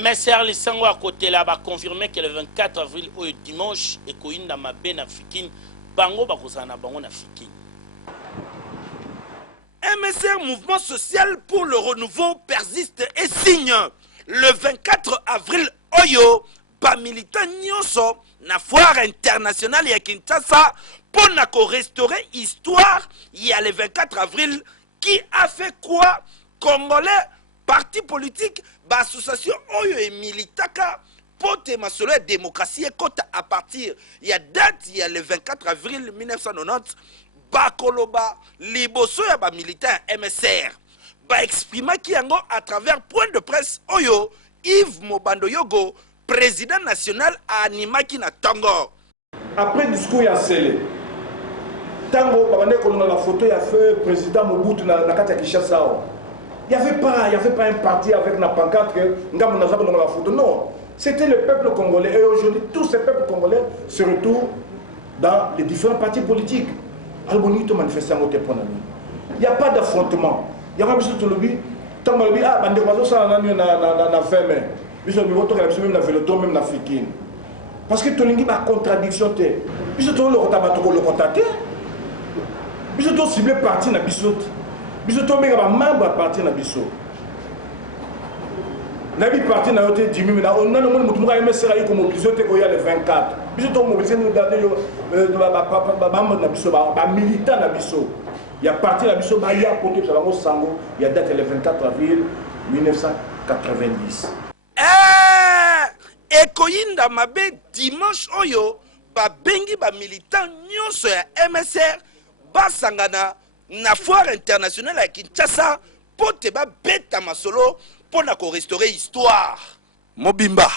MSR Lisango à côté là va confirmer que le 24 avril au dimanche et Koinda Mabe na Fikine bango bakozana bango na Fikine. MSR Mouvement Social pour le Renouveau persiste et signe le 24 avril Oyo ba militant nyonso na foire internationale ya Kinshasa pour restaurer histoire il y a le 24 avril qui a fait quoi Congolais parti politique ba association Oyo et militaka pour te masolo démocratie et côte à partir il y a date il y a le 24 avril 1990 Bakoloba liboso ya ba militant MSR ba exprimer ki yango à travers point de presse Oyo Yves Mobando Yogo président national à Animaki na Tango. Après le discours, il y a scellé. Tango, on a la photo, il y a fait président Mobutu na Kata Kinshasa. Il n'y avait pas un parti avec la pancarte que nous avons la photo. Non, c'était le peuple congolais. Et aujourd'hui, tous ces peuples congolais se retrouvent dans les différents partis politiques. Alors, il n'y a pas d'affrontement. Il n'y a pas de lobby. Tant que le ah, parce que tout le monde a contradiction. Puis tout le monde a contacté. Puis tout ciblé parti na bisot. Puis tout le membre parti na bisot. Nabi parti na yote 10 000 on a le monde mutuka MSR ko mobiliser te ko ya le 24. Puis tout mobiliser nous donner yo membre na bisot ba militant na bisot. Il y a parti na bisot ba ya pour que ça va sango, il y a date le 24 avril 1990. Et Koinda Mabe dimanche Oyo, ba bengi ba militant nyonso ya MSR, ba sangana na foire internationale à Kinshasa, pour te ba beta masolo, pour na ko restaurer histoire. Mobimba.